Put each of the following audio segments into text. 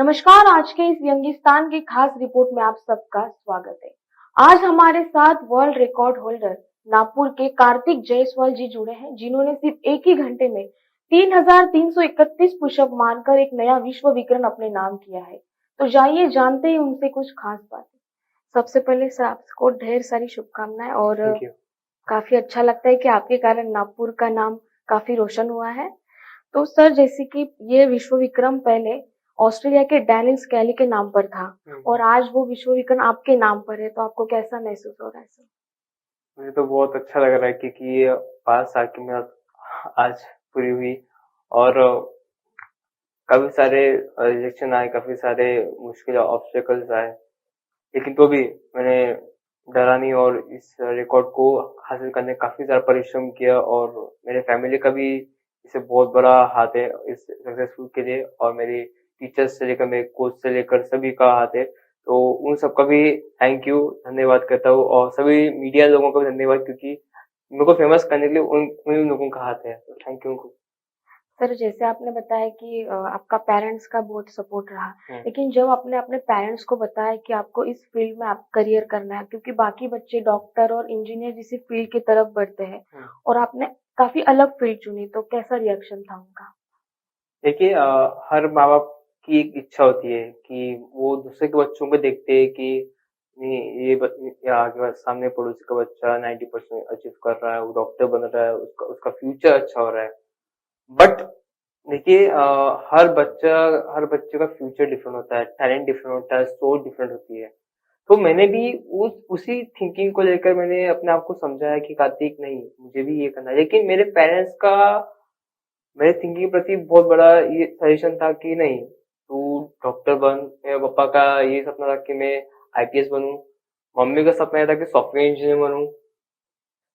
नमस्कार, आज के इस यंगिस्तान की खास रिपोर्ट में आप सबका स्वागत है। आज हमारे साथ वर्ल्ड रिकॉर्ड होल्डर नागपुर के कार्तिक जायसवाल जी जुड़े हैं, जिन्होंने सिर्फ एक ही घंटे में 3,331 पुशअप मारकर एक नया विश्व विक्रम अपने नाम किया है। तो जाइए जानते हैं उनसे कुछ खास बातें। सबसे पहले सर आपको ढेर सारी शुभकामनाएं और थैंक यू। काफी अच्छा लगता है कि आपके कारण नागपुर का नाम काफी रोशन हुआ है। तो सर जैसे कि ये विश्व विक्रम पहले ऑस्ट्रेलिया के डैनिल स्कैली के नाम पर था और आज वो विश्व विक्रम आपके नाम पर है, तो आपको कैसा महसूस हो रहा है सर? मुझे तो बहुत अच्छा लग रहा है क्योंकि ये 5 साल की मेहनत आज पूरी हुई और काफी सारे रिजेक्शन आए, काफी सारे मुश्किल ऑब्स्टेकल्स आए, लेकिन तो भी मैंने डरा नहीं और इस रिकॉर्ड को हासिल करने का काफी सारा परिश्रम किया और मेरे फैमिली का भी इसे बहुत बड़ा हाथ है इस सक्सेसफुल के लिए और मेरे टीचर्स से लेकर मेरे कोच से लेकर सभी का हाथ है। तो उन सबका भी थैंक यू, धन्यवाद करता हूँ और सभी मीडिया लोगों का भी धन्यवाद क्योंकि मेरे को फेमस करने के लिए उन लोगों का हाथ है, तो थैंक यू उनको। सर जैसे आपने बताया कि आपका पेरेंट्स का बहुत सपोर्ट रहा, हम्म, लेकिन जब आपने अपने पेरेंट्स को बताया कि आपको इस फील्ड में आप करियर करना है, क्योंकि बाकी बच्चे डॉक्टर और इंजीनियर जैसी फील्ड की तरफ बढ़ते हैं हम्म। और आपने काफी अलग फील्ड चुनी, तो कैसा रिएक्शन था उनका? देखिए, हर माँ बाप की एक इच्छा होती है कि वो दूसरे के बच्चों को देखते हैं कि नहीं ये आगे सामने पड़ोसी का बच्चा 90% अचीव कर रहा है, वो डॉक्टर बन रहा है, उसका उसका फ्यूचर अच्छा हो रहा है। बट देखिए, हर बच्चे का फ्यूचर डिफरेंट होता है, टैलेंट डिफरेंट होता है, सोच डिफरेंट होती है। तो मैंने भी उसी थिंकिंग को लेकर मैंने अपने आप को समझाया कि कार्तिक नहीं, मुझे भी ये करना है, लेकिन मेरे पेरेंट्स का मेरे थिंकिंग के प्रति बहुत बड़ा ये सजेशन था कि नहीं, तू डॉक्टर बन। मेरे पापा का ये सपना था कि मैं आईपीएस बनूं। मम्मी का सपना ये था कि सॉफ्टवेयर इंजीनियर बनूं।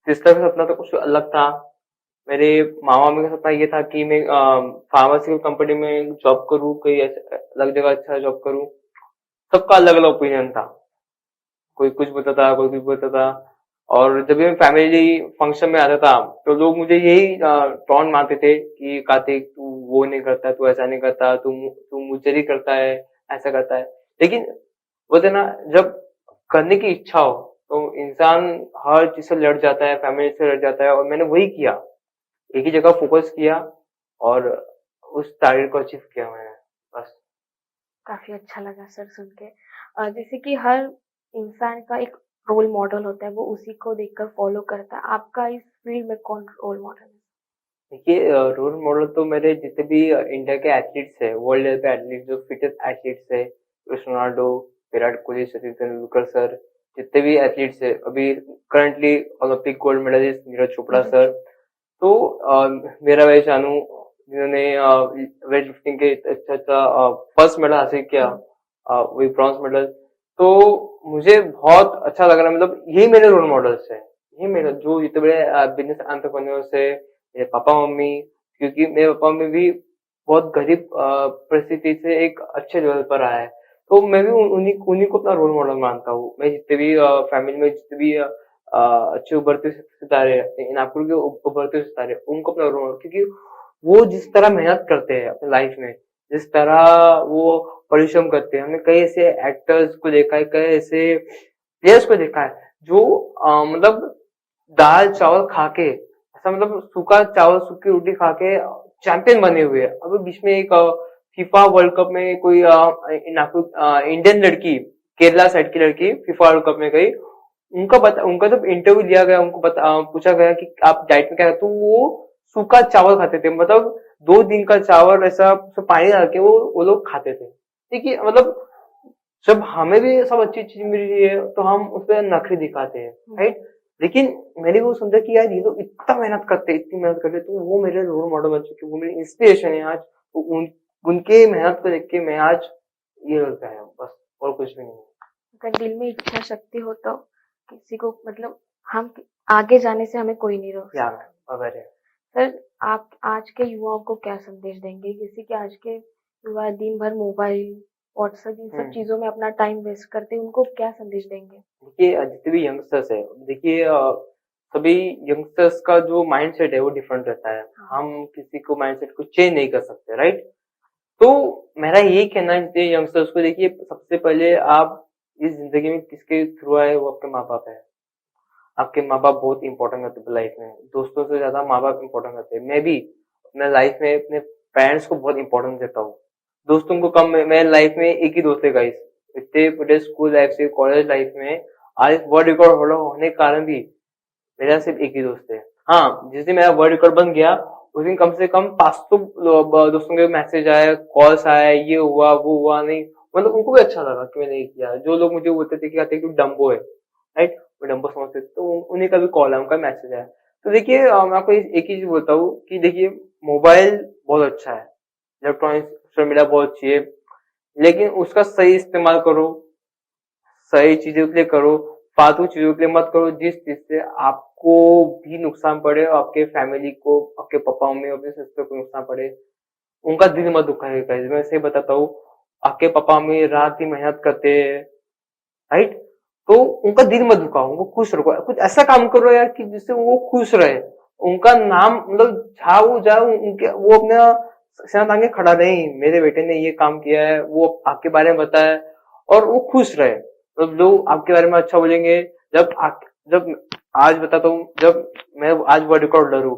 सिस्टर का सपना तो कुछ अलग था। मेरे मामा मामी का सपना ये था कि मैं फार्मास्यूटिकल कंपनी में जॉब करूं, कोई अलग जगह अच्छा जॉब करूं। सबका अलग अलग ओपिनियन था, कोई कुछ बोलता था, कोई कुछ बोलता था। और जब भी मैं फैमिली फंक्शन में आता था तो लोग मुझे यही टॉन्ट मारते थे कि कार्तिक तू वो नहीं करता, तू ऐसा नहीं करता, तू मुझे करता है, ऐसा करता है। लेकिन बोलते ना, जब करने की इच्छा हो तो इंसान हर चीज से लड़ जाता है, फैमिली से लड़ जाता है, और मैंने वही किया। एक ही जगह फोकस किया और उस टारगेट को अचीव किया मैंने, बस। काफी अच्छा लगा सर सुन के। जैसे कि हर इंसान का एक रोल मॉडल होता है, वो उसी को देखकर फॉलो करता है। आपका इस फील्ड में कौन रोल मॉडल है? देखिए, रोल मॉडल तो मेरे जितने भी इंडिया के एथलीट्स है, वर्ल्ड लेवल पे एथलीट जो फिटेस्ट एथलीट्स है, Cristiano Ronaldo, Virat Kohli, Sachin Tendulkar sir, जितने भी एथलीट्स है अभी currently Olympic gold medallist Neeraj Chopra Neeraj sir. Chopra. तो मेरा भाई शानू, जिन्होंने वेट लिफ्टिंग के अच्छा अच्छा फर्स्ट मेडल हासिल किया, हम्म। वही ब्रॉन्ज मेडल। तो मुझे बहुत अच्छा लग रहा है, मतलब ये मेरे रोल मॉडल्स है। ये मेरा जो जितने बड़े बिजनेस एंटरप्रेन्योर्स है, मेरे पापा मम्मी, क्योंकि मेरे पापा मम्मी भी बहुत गरीब परिस्थिति से एक अच्छे लेवल पर आया है। तो मैं भी उन्हीं उन्हीं को अपना रोल मॉडल मानता हूँ। मैं जितने भी फैमिली में जितने भी अच्छे उभरते सितारे नागपुर के उभरते सितारे, उनको अपना रोल मॉडल, क्योंकि वो जिस तरह मेहनत करते हैं अपने लाइफ में, जिस तरह वो परिश्रम करते हैं, हमने कई ऐसे एक्टर्स को देखा है, कई ऐसे प्लेयर्स को देखा है जो मतलब दाल चावल खा के, ऐसा मतलब सूखा चावल सूखी रोटी खा के चैंपियन बने हुए हैं। अभी बीच में एक फीफा वर्ल्ड कप में कोई इंडियन लड़की, केरला साइड की लड़की फीफा वर्ल्ड कप में गई। उनका जब इंटरव्यू लिया गया, उनको पूछा गया कि आप डाइट में क्या खाते, तो वो सूखा चावल खाते थे, मतलब 2 दिन का चावल ऐसा उसमें पानी डाल के वो लोग खाते थे। देखिए, मतलब जब हमें भी सब अच्छी चीज मिल रही है तो हम उस पर नखरे दिखाते हैं, राइट। लेकिन मैंने वो समझा कि यार ये लोग इतना मेहनत करते हैं, इतनी मेहनत करते हैं, तो वो मेरे रोल मॉडल बन चुके हैं, वो मेरी इंस्पिरेशन है आज। तो उनके मेहनत को देख के मैं आज ये लगता है, बस, और कुछ भी नहीं। अगर दिल में इच्छा शक्ति हो तो किसी को मतलब हम आगे जाने से हमें कोई नहीं रोक यार, सकता। अगर है। सर आप आज के युवाओं को क्या संदेश देंगे? जैसे कि आज के युवा दिन भर मोबाइल, व्हाट्सएप इन सब हम्म। चीजों में अपना टाइम वेस्ट करते हैं, उनको क्या संदेश देंगे? देखिए, जितने भी यंगस्टर्स है, देखिए, सभी यंगस्टर्स का जो माइंडसेट है वो डिफरेंट रहता है। हाँ। हम किसी को माइंडसेट को चेंज नहीं कर सकते, राइट। तो मेरा यही कहना है जितने यंगस्टर्स को, देखिए सबसे पहले आप इस जिंदगी में किसके थ्रू आए, वो आपके माँ बाप है। आपके माँ बाप बहुत इंपॉर्टेंट होते हैं लाइफ में, दोस्तों से ज्यादा माँ बाप इंपॉर्टेंट होते हैं। मैं भी अपने लाइफ में अपने पेरेंट्स को बहुत इंपॉर्टेंस देता हूँ, दोस्तों को कम। मैं लाइफ में एक ही दोस्त है गाइस, इतने पूरे स्कूल लाइफ से कॉलेज लाइफ में आज वर्ल्ड रिकॉर्ड होने के कारण भी मेरा सिर्फ एक ही दोस्त है। हाँ, जिस दिन मेरा वर्ल्ड रिकॉर्ड बन गया उस दिन कम से कम 500 दोस्तों के मैसेज आए, कॉल्स आए, ये हुआ वो हुआ, नहीं मतलब उनको भी अच्छा लगा कि मैंने ये किया। जो लोग मुझे बोलते थे कि कहते तू डम्बो है, राइट, मैं डम्बो समझते थे, तो उन्हीं का भी कॉल है, उनका मैसेज आया। तो देखिए मैं आपको एक ही चीज बोलता हूँ कि देखिए मोबाइल बहुत अच्छा है, इलेक्ट्रॉनिक सोशल मीडिया बहुत अच्छी है, लेकिन उसका सही इस्तेमाल करो, सही चीजों के लिए करो, फालतू चीजों के लिए मत करो जिस चीज से आपको भी नुकसान पड़े और आपके फैमिली को, आपके पापा मम्मी अपने सिस्टर को नुकसान पड़े। उनका दिल मत दुखाएगा, मैं सही बताता हूँ। आपके पापा मम्मी रात दिन मेहनत करते हैं, राइट, तो उनका दिल मत दुखाओ, उनको खुश रखो, कुछ ऐसा काम करो यार कि जिससे वो खुश रहे, उनका नाम मतलब जाओ जाओ उनके, वो अपना सिर तांगे खड़ा नहीं, मेरे बेटे ने ये काम किया है, वो आपके बारे में बताया, और वो खुश रहे। मतलब लोग आपके बारे में अच्छा बोलेंगे। जब आज बताता हूँ, जब मैं आज वर्ल्ड रिकॉर्ड लड़ू,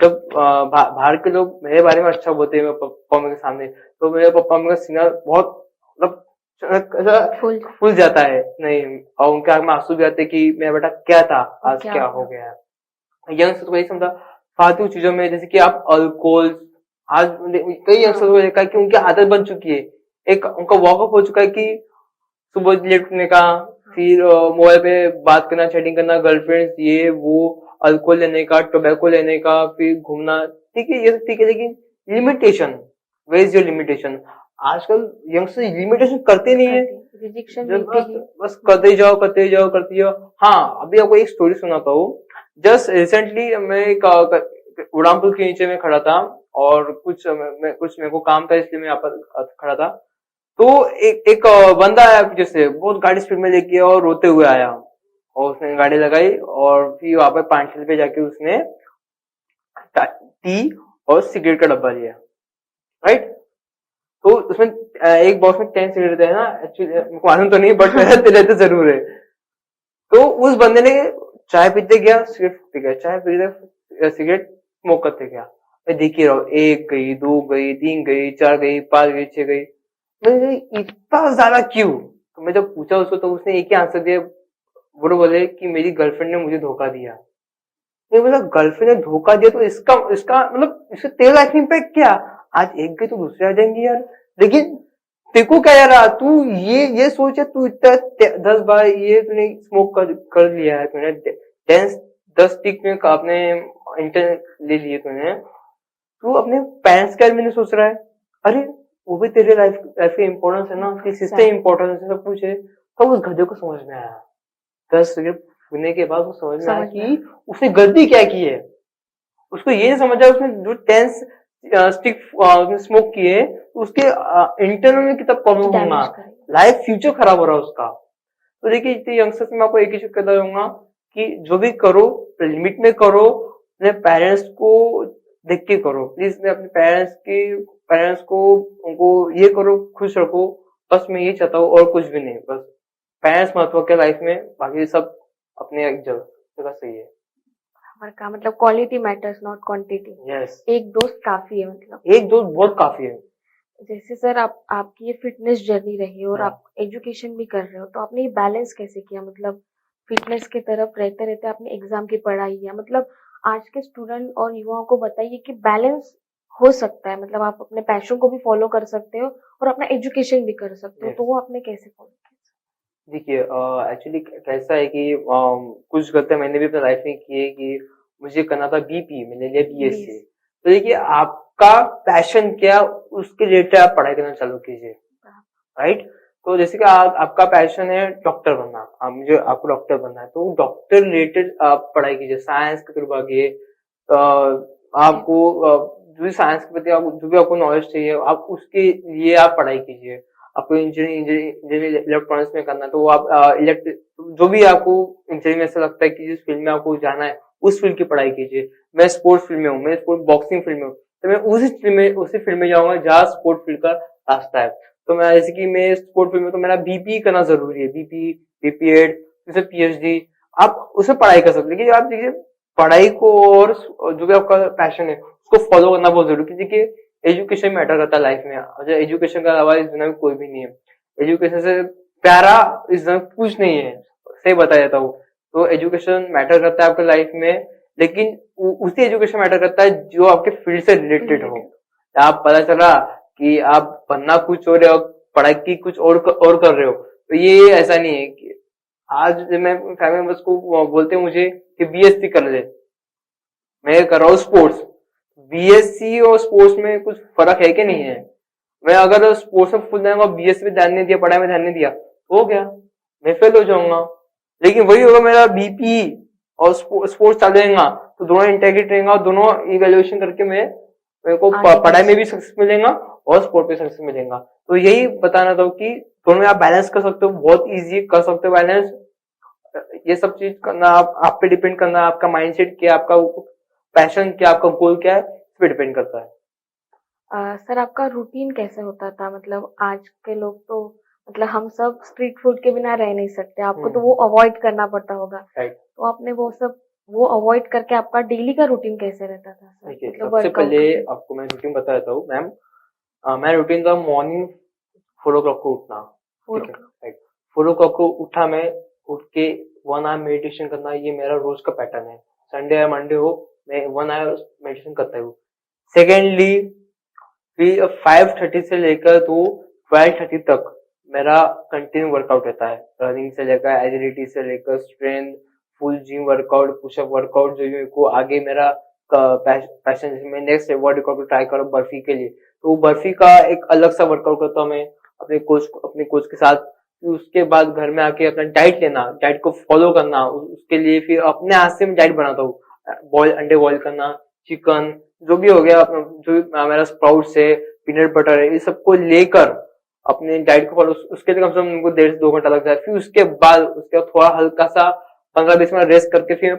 जब बाहर के लोग मेरे बारे में अच्छा बोलते हैं मेरे पापा मम्मी के सामने, तो मेरे पापा मम्मी का सीना बहुत मतलब फुल फूल जाता है, नहीं, और उनके आंख में आंसू भी आते हैं कि मेरा बेटा क्या था, आज क्या क्या हो हो गया। गया है। यंगस्टर को यही समझा फालतू चीजों में, जैसे कि आप अल्कोहल, आज कई यंगस्टर को देखा है कि उनकी आदत बन चुकी है, एक उनका वॉकअप हो चुका है कि सुबह लेट उठने का, फिर मोबाइल पे बात करना, चैटिंग करना, गर्लफ्रेंड्स ये वो, अल्कोहल लेने का, टोबैको लेने का, फिर घूमना। ठीक है, ये सब ठीक है, लेकिन limitation, where is your limitation. आजकल यंगस्टर लिमिटेशन करते नहीं है, रिजेक्शन जब मिलती बस है। बस करते जाओ करते जाओ करते जाओ। हाँ, अभी आपको एक स्टोरी सुनाता हूँ। जस्ट रिसेंटली मैं एक उड़ान पुल के नीचे में खड़ा था, और कुछ मेरे को काम था, इसलिए मैं यहाँ पर खड़ा था। तो एक बंदा आया पीछे से, बहुत गाड़ी स्पीड में लेके और रोते हुए आया, और उसने गाड़ी लगाई, और फिर वहां पे पांचल पे जाके उसने टी और सिगरेट का डब्बा लिया, राइट। तो उसमें एक बॉक्स में 10 सिगरेट है ना, एक्चुअली मुझको मालूम तो नहीं, बट रहते जरूर है। तो उस बंदे ने चाय पीते गया, सिगरेट पी गया, चाय पीते सिगरेट स्मोक करते गया। मैं देख ही रहा हूँ, एक गई, दो गई, तीन गई, चार गई, पांच गई, छह गई। मैंने इतना ज्यादा क्यों, तो मैं जब पूछा उसको तो उसने एक ही आंसर दिया, वो बोले कि मेरी गर्लफ्रेंड ने मुझे धोखा दिया। नहीं, मतलब गर्लफ्रेंड ने धोखा दिया तो इसका इसका मतलब इससे तेरे लाइफ में इम्पैक्ट क्या, आज एक गई तो दूसरे आ जाएंगे यार। लेकिन तेको क्या यार, तू ये सोच है, तू इतना 10 बार ये तूने स्मोक कर लिया है, तूने 10 स्टिक में आपने इंटर ले लिए तूने, तू अपने पेरेंट्स के बारे में नहीं सोच रहा है। अरे वो भी तेरे लाइफ के इम्पोर्टेंस है ना, उसकी सिस्टर इम्पोर्टेंस है, सब कुछ है। तो उस गधे को समझ में आया, 10 सिगरेट पीने के बाद वो समझ में आया कि उसने गलती क्या की है। उसको ये नहीं समझा उसने जो 10 स्टिक स्मोक किए, तो उसके इंटरनल में कितना प्रॉब्लम होगा, लाइफ फ्यूचर खराब हो रहा है उसका। तो देखिए इतने यंगस्टर्स में आपको एक ही चीज कहता रहूंगा कि जो भी करो लिमिट में करो, अपने पेरेंट्स को देख के करो, प्लीज अपने पेरेंट्स को उनको ये करो, खुश रखो। बस मैं ये चाहता हूँ, और कुछ भी नहीं, बस पेरेंट्स महत्व के लाइफ में, बाकी सब अपने एक जगह जगह सही है। हमारे का मतलब quality matters not quantity. Yes, एक दोस्त काफी है मतलब। एक दोस्त बहुत काफी है। जैसे सर आपकी ये फिटनेस जर्नी रही और हाँ। आप एजुकेशन भी कर रहे हो, तो आपने ये बैलेंस कैसे किया, मतलब फिटनेस की तरफ रहते रहते आपने एग्जाम की पढ़ाई किया, मतलब आज के स्टूडेंट और युवाओं को बताइए कि बैलेंस हो सकता है, मतलब आप अपने पैशन को भी फॉलो कर सकते हो और अपना एजुकेशन भी कर सकते हो, यस, तो वो आपने कैसे फॉलो किया? देखिए एक्चुअली कैसा है कि कुछ गलतियां मैंने भी अपनी लाइफ में की है कि मुझे करना था बीपी, मैंने लिया बीएससी। तो देखिए आपका पैशन क्या, उसके रिलेटेड आप पढ़ाई करना चालू कीजिए, राइट। तो जैसे कि आपका पैशन है डॉक्टर बनना, आपको डॉक्टर बनना है, तो डॉक्टर रिलेटेड आप पढ़ाई कीजिए, साइंस के थ्रू भागिए। आपको जो भी साइंस के प्रति जो भी आपको नॉलेज चाहिए, आप उसके लिए आप पढ़ाई कीजिए। आपको इंजीनियरिंग इलेक्ट्रॉनिक्स में करना है, तो वो आप इलेक्ट्रिक जो भी आपको इंजीनियरिंग में ऐसा लगता है कि जिस फील्ड में आपको जाना है, उस फील्ड की पढ़ाई कीजिए। मैं स्पोर्ट्स फील्ड में हूँ, मैं स्पोर्ट बॉक्सिंग फील्ड में हूँ, तो मैं उसी फील्ड में जाऊंगा जहाँ स्पोर्ट फील्ड का रास्ता है। तो मैं जैसे कि मैं स्पोर्ट फील्ड में, तो मेरा बीपी करना जरूरी है, बीपी एड, फिर पीएचडी। आप उसमें पढ़ाई कर सकते, लेकिन आप देखिए पढ़ाई को और जो भी आपका पैशन है उसको फॉलो करना बहुत जरूरी है। देखिए एजुकेशन मैटर करता है लाइफ में, अगर एजुकेशन का अलावा इस दुनिया में कोई भी नहीं है। एजुकेशन से प्यारा इस दुनिया में कुछ नहीं है, सही बताया जाता हूँ। तो एजुकेशन मैटर करता है आपके लाइफ में, लेकिन उसी एजुकेशन मैटर करता है जो आपके फील्ड से रिलेटेड हो। आप पता चला कि आप बनना कुछ और है और पढ़ाई की कुछ और कर रहे हो, तो ये ऐसा नहीं है कि आज मैं फैमिली मेंबर्स को बोलते हैं मुझे कि बीएससी कर ले, मैं कर रहा हूँ स्पोर्ट्स। बीएससी और स्पोर्ट्स में कुछ फर्क है कि नहीं है? मैं अगर स्पोर्ट्स में फुल ध्यान, बीएससी में ध्यान नहीं दिया, पढ़ाई में ध्यान नहीं दिया, तो हो गया, मैं फेल हो जाऊंगा। लेकिन वही होगा मेरा बीपी और स्पोर्ट्स चालू रहेगा, तो दोनों इंटेग्रेट रहेगा और दोनों इवेल्युएशन करके मेरे को पढ़ाई में भी सक्सेस मिलेगा और स्पोर्ट में सक्सेस मिलेगा। तो यही बताना था कि दोनों में आप बैलेंस कर सकते हो, बहुत इजी कर सकते हो बैलेंस। ये सब चीज करना आप पे डिपेंड करना, आपका माइंडसेट क्या, आपका पैशन क्या, आपका गोल क्या है, इस पे डिपेंड करता है। सर आपका रूटीन कैसे होता था? मतलब आज के लोग तो, मतलब हम सब स्ट्रीट फूड के बिना रह नहीं सकते, आपको तो वो अवॉइड करना पड़ता होगा। राइट। तो आपने वो अवॉइड करके आपका डेली का रूटीन कैसे रहता था सर? देखिए मतलब सबसे वर्कआउट पहले आपको मैं रूटीन बता देता हूँ मैम। मैं रूटीन था मॉर्निंग 4 o'clock को उठना, ठीक है, राइट। 4 o'clock को उठा मैं, उठ के 1 hour मेडिटेशन करना, ये मेरा रोज का पैटर्न है। संडे या मंडे हो, मैं 1 hour मेडिटेशन करता हूँ। सेकेंडली फिर 5:30 से लेकर तो 12:30 तक मेरा कंटिन्यू वर्कआउट रहता है। रनिंग से लेकर, एजिलिटी से लेकर, strength, full gym workout, pushup workout, जो मेरे को आगे मेरा पैशन, मैं नेक्स्ट वर्कआउट को ट्राई करूँ बर्फी के लिए, तो बर्फी का एक अलग सा वर्कआउट करता हूँ मैं अपने कोच के साथ। फिर उसके बाद घर में आके अपना डाइट लेना, डाइट को फॉलो करना, उसके लिए फिर अपने हाथ से मैं डाइट बनाता हूँ। बॉयल अंडे बॉयल करना, चिकन, जो भी हो गया, जो भी मेरा स्प्राउट्स है, पीनट बटर है, ये सबको लेकर अपने डाइट को फॉलो, उसके लिए कम से कम उनको 1.5 से 2 घंटा लगता है। फिर उसके बाद थोड़ा हल्का सा 15-20 मिनट रेस्ट करके फिर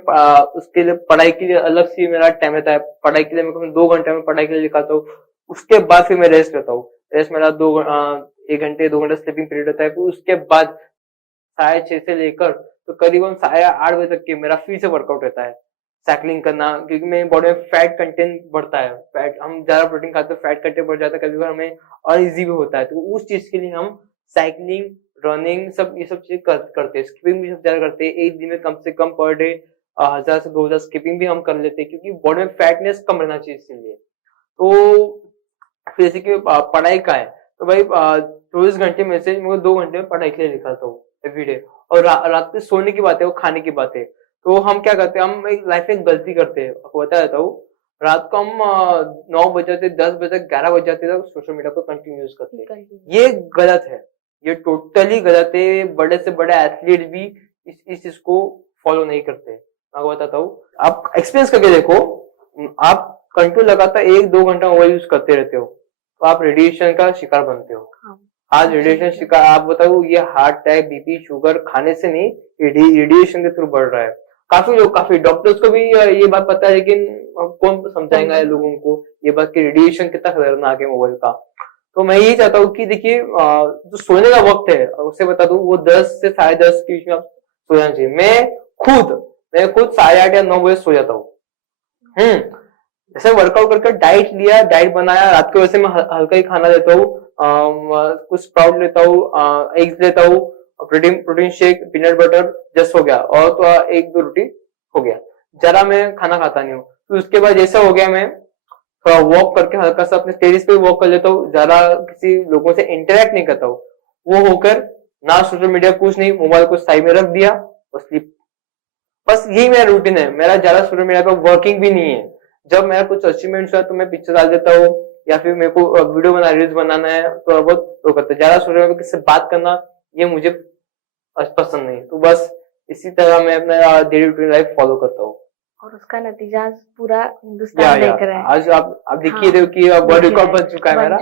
उसके लिए पढ़ाई के लिए अलग से मेरा टाइम रहता है। पढ़ाई के लिए मैं 2 घंटे में पढ़ाई के लिए निकालता हूँ। उसके बाद फिर मैं रेस्ट लेता हूँ। रेस्ट मेरा 1 घंटे 2 घंटे स्लीपिंग पीरियड रहता है। फिर उसके बाद 6:30 से लेकर तो करीबन 8:30 बजे तक के मेरा फिर से वर्कआउट रहता है। साइकिलिंग करना, क्योंकि मेरी बॉडी में फैट कंटेंट बढ़ता है, फैट, हम ज्यादा प्रोटीन खाते हैं, फैट कंटेंट बढ़ जाता है, कभी बार हमें अनइजी भी होता है, तो उस चीज के लिए हम साइकिलिंग, रनिंग, ये सब चीज करते हैं। स्किपिंग भी सब ज्यादा करते हैं, एक दिन में कम से कम पर डे 1000 से 2000 स्किपिंग भी हम कर लेते हैं, क्योंकि बॉडी में फैटनेस कम रहना चाहिए इसलिए। तो फिर जैसे कि पढ़ाई का है, तो भाई 24 घंटे में से मैं 2 घंटे में पढ़ाई के लिए निकालता हूँ एवरीडे। और रात में सोने की बात है, वो खाने की बात है, तो हम क्या करते हैं, हम एक लाइफ में गलती करते हैं, आपको बता देता हूँ। रात को हम 9 बज जाते, 10 बजे, 11 बज जाते तक सोशल मीडिया को कंटिन्यू यूज करते हैं। ये गलत है, ये टोटली गलत है। बड़े से बड़े एथलीट भी इस चीज को फॉलो नहीं करते। मैं आपको बताता हूँ, आप एक्सपीरियंस करके देखो, आप कंटिन्यू लगातार 1-2 घंटा मोबाइल यूज करते रहते हो, तो आप रेडिएशन का शिकार बनते हो। आज रेडिएशन शिकार, आप बताओ, ये हार्ट अटैक, बीपी, शुगर खाने से नहीं, रेडिएशन के थ्रू बढ़ रहा है। काफी डॉक्टर्स को भी ये बात पता है, लेकिन कौन समझाएगा लोगों को ये बात कि रेडिएशन कितना खतरनाक है मोबाइल का। तो मैं यही चाहता हूँ कि देखिए, जो सोने का वक्त है उसे बता दूं, वो 10 से 10:30 के बीच में आप सो जाना चाहिए। मैं खुद 8:30 या 9 बजे सो जाता हूँ। जैसे वर्कआउट करके डाइट लिया, डाइट बनाया, रात को वैसे मैं हल्का ही खाना लेता हूँ, कुछ स्प्राउट लेता हूँ, एग्स लेता हूँ, protein shake, peanut butter, just हो गया, और तो 1-2 रोटी हो गया, जरा मैं खाना खाता नहीं हूँ। तो उसके बाद जैसा हो गया, मैं थोड़ा वॉक करके हल्का सा अपने टेरिस पे वॉक कर लेता हूँ, ज्यादा किसी लोगों से इंटरेक्ट नहीं करता हूँ। वो होकर ना सोशल मीडिया, कुछ नहीं, मोबाइल को साइड में रख दिया और स्लीप। बस यही मेरा रूटीन है। मेरा ज्यादा सोशल मीडिया पे वर्किंग भी नहीं है। जब मेरा कुछ अचीवमेंट्स है तो मैं पिक्चर डाल देता हूँ, या फिर मेरे को वीडियो रील्स बनाना है तो बहुत वो करता है। ज्यादा सोशल मीडिया पे किसी से बात करना, ये मुझे पसंद नहीं। तो बस इसी तरह मैं अपना डेली रूटीन लाइफ फॉलो करता हूँ, और उसका नतीजा आज पूरा हिंदुस्तान देख रहा है। आज आप देखिए रहे हो कि वर्ल्ड रिकॉर्ड बन चुका है मेरा।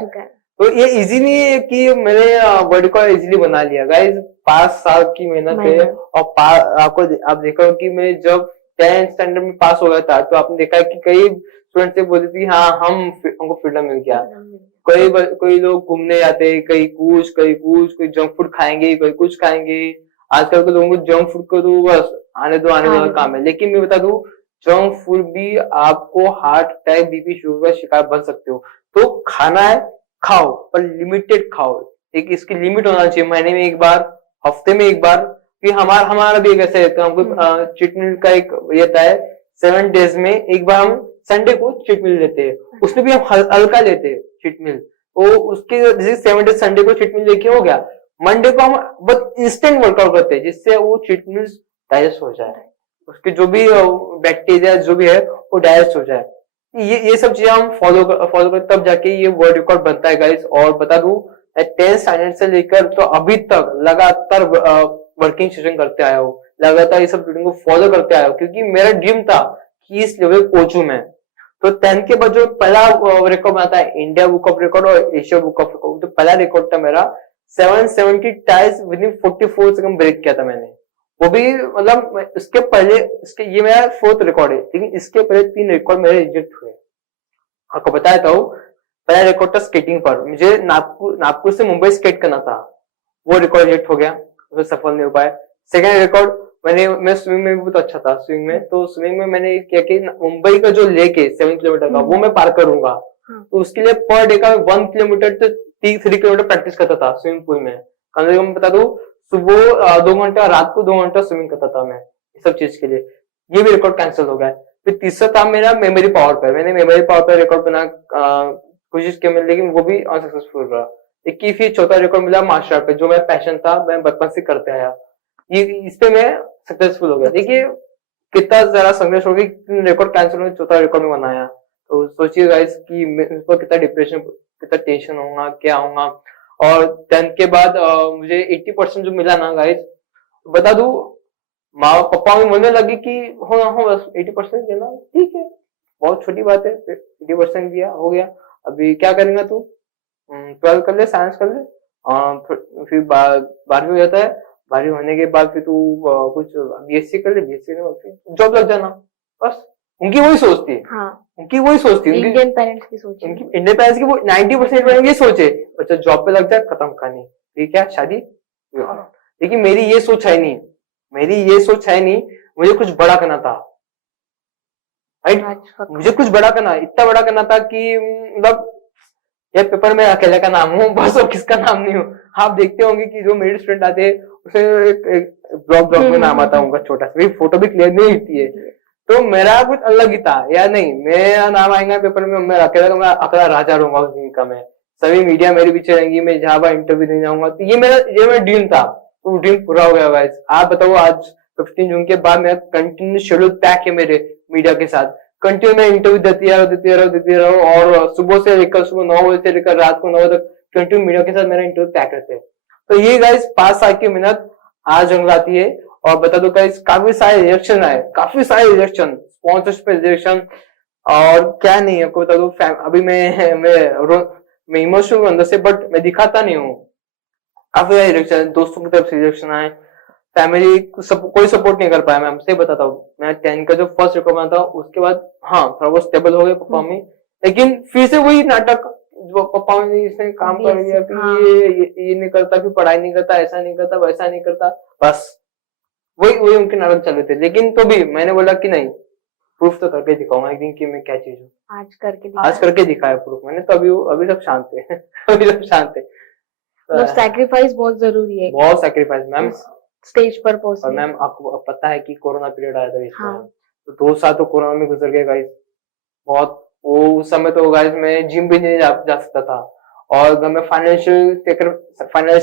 तो ये इजी नहीं है कि मैंने वर्ल्ड रिकॉर्ड इजीली बना लिया, गाइस 5 साल की मेहनत है। और आप देखा कि मैं जब 10th स्टैंडर्ड में पास हो गया था, तो आपने देखा कि कई स्टूडेंट से बोलते थे हाँ हमको फ्रीडम मिल गया। कोई लोग घूमने जाते हैं, कहीं जंक फूड खाएंगे, कोई कुछ खाएंगे। आजकल के लोगों को जंक फूड को तो बस आने दो वाला काम है। लेकिन मैं बता दूं, जंक फूड भी आपको हार्ट अटैक, बीपी, शुगर का शिकार बन सकते हो। तो खाना है, खाओ, पर लिमिटेड खाओ। एक इसकी लिमिट होना चाहिए, महीने में एक बार, हफ्ते में एक बार। कि हमारा भी एक ऐसा रहता है, हमको चीट मील का एक रहता है, 7 डेज में एक बार हम संडे को चीट मील लेते हैं। उसमें भी हम हल्का लेते हैं चीट मील। तो उसके जैसे 7 डेज संडे को चीट मील लेके हो गया, मंडे को हम बस इंस्टेंट वर्कआउट करते हैं, जिससे वो चीट मील डाइजेस्ट हो जाए, उसके जो भी बैक्टीरिया जो भी है वो डाइजेस्ट हो जाए। ये सब चीजें हम फॉलो कर तब जाके ये वर्ल्ड रिकॉर्ड बनता है गाइस। और बता दूं, 10th स्टैंडर्ड से लेकर तो अभी तक लगातार वर्किंग सेशन करते आया हूँ, लगातार ये सब रूटीन को फॉलो करते आया हूँ, क्योंकि मेरा ड्रीम था कि इस लेवल पहुंचूं मैं। तो 10th के बाद जो पहला रिकॉर्ड बना था, इंडिया बुक ऑफ रिकॉर्ड और एशिया बुक ऑफ रिकॉर्ड, तो पहला रिकॉर्ड था मेरा 770 ties within 44 second break किया था मैंने। वो भी मतलब इसके पहले, ये मेरा 4th रिकॉर्ड है, लेकिन इसके पहले 3 रिकॉर्ड मेरे रिजेक्ट हुए। आपको बताया हूँ, पहला रिकॉर्ड था स्केटिंग पर, मुझे नागपुर से मुंबई स्केट करना था, वो रिकॉर्ड रिजेक्ट हो गया, तो सफल नहीं हो पाया। सेकेंड रिकॉर्ड मैं स्विमिंग में भी बहुत अच्छा था, स्विमिंग में। तो स्विमिंग में मैंने किया कि मुंबई का जो लेक है 7 किलोमीटर का, वो मैं पार करूंगा। तो उसके लिए पर डे का 1 किलोमीटर तो 3 किलोमीटर प्रैक्टिस करता था स्विमिंग पूल में। कम से कम बता दू, सुबह 2 घंटा, रात को 2 घंटा स्विमिंग करता था मैं, इस सब चीज के लिए। ये भी रिकॉर्ड कैंसिल हो गया। फिर तीसरा था मेरा मेमोरी पावर पर, मैंने मेमोरी पावर पर रिकॉर्ड बना कोशिश की, लेकिन वो भी अनसक्सेसफुल रहा। फिर चौथा रिकॉर्ड मिला मार्शल आर्ट पे, जो मेरा पैशन था, मैं बचपन से करते आया, ये इस पे मैं सक्सेसफुल हो गया। देखिए कितना जरा संघर्ष हो गया, रिकॉर्ड कैंसिल हो, चौथा रिकॉर्ड में बनाया। तो सोचिए गाइस कि इस पर कितना डिप्रेशन, कितना टेंशन होगा, क्या होगा। और 10th के बाद मुझे 80% जो मिला ना गाइस, बता दू, माँ पापा में बोलने लगे कि हो बस 80% देना, ठीक है, बहुत छोटी बात है, 80% दिया, हो गया, अभी क्या करेंगे तू, 12 कर ले, साइंस कर ले, फिर 12वीं हो जाता है, 12वीं होने के बाद फिर तू कुछ बीएससी कर ले, बीएससी फिर जॉब लग जाना, बस। उनकी वही सोचती है, हाँ, उनकी वही सोचती है, इंडियन पेरेंट्स की सोच, इंडियन पेरेंट्स की वो 90% ये सोचे, बच्चा जॉब पे लग जाए, खत्म कहानी, ठीक है, शादी। लेकिन मेरी ये सोच है नहीं, मुझे कुछ बड़ा करना था, राइट, मुझे कुछ बड़ा करना, इतना बड़ा करना था कि मतलब ये पेपर में अकेले का नाम हूँ बस, और किसका नाम नहीं हूँ। आप देखते होंगे कि जो मेरे स्टूडेंट आते हैं उसे एक ब्लॉग में नाम आता है उनका, छोटा सा, फोटो भी क्लियर नहीं दिखती है। तो मेरा कुछ अलग ही था, या नहीं, मेरा नाम आएगा पेपर में, मैं अकेला राजा रहूंगा उस दिन का, मैं, सभी मीडिया मेरे पीछे रहेंगी, मैं जहां पर इंटरव्यू देने जाऊंगा। तो ये मेरा ड्रीम था, तो ड्रीम पूरा हो गया गाइस। आप बताओ, आज 15 जून के बाद मेरा कंटिन्यू शेड्यूल पैक है मेरे मीडिया के साथ, कंटिन्यू मैं इंटरव्यू देती रहो, और सुबह से लेकर, सुबह 9 बजे से लेकर रात को 9 बजे तक कंटिन्यू मीडिया के साथ मेरा इंटरव्यू पैक रहते हैं। तो ये गाइस 5 साल की मेहनत आज रंग लाती है। और बता दो गाइस, काफी सारे रिजेक्शन आए, स्पॉन्सरशिप रिजेक्शन, और क्या नहीं, आपको बता दो, अभी मैं इमोशनल हूँ अंदर से, बट मैं दिखाता नहीं हूँ। काफी सारे रिजेक्शन, दोस्तों की तरफ से रिजेक्शन आए, फैमिली कोई सपोर्ट नहीं कर पाया। मैं आपसे बताता हूँ, मैं 10 का जो फर्स्ट रिकॉर्ड था, उसके बाद हाँ थोड़ा बहुत स्टेबल हो गए पापा मम्मी, लेकिन फिर से वही नाटक, जो पापा ने इसने काम कर दिया, ये नहीं करता, फिर पढ़ाई नहीं करता, ऐसा नहीं करता, वैसा नहीं करता, बस वही उनके नाटक चल रहे थे। लेकिन तो भी मैंने बोला कि नहीं, प्रूफ तो करके दिखाऊंगा एक दिन कि मैं क्या चीज हूँ। आज करके दिखाया प्रूफ मैंने, तो अभी सब शांत है अभी सब शांत है। मतलब सैक्रिफाइस बहुत जरूरी है, बहुत सैक्रिफाइस मैम, स्टेज पर पहुंचने। और मैम आपको पता है कि कोरोना पीरियड आया था इस समय, तो 2 साल तो कोरोना में गुजर गए गाइस। बहुत, वो उस समय तो गाइस मैं जिम भी नहीं जा सकता था, और घर में फाइनेंशियल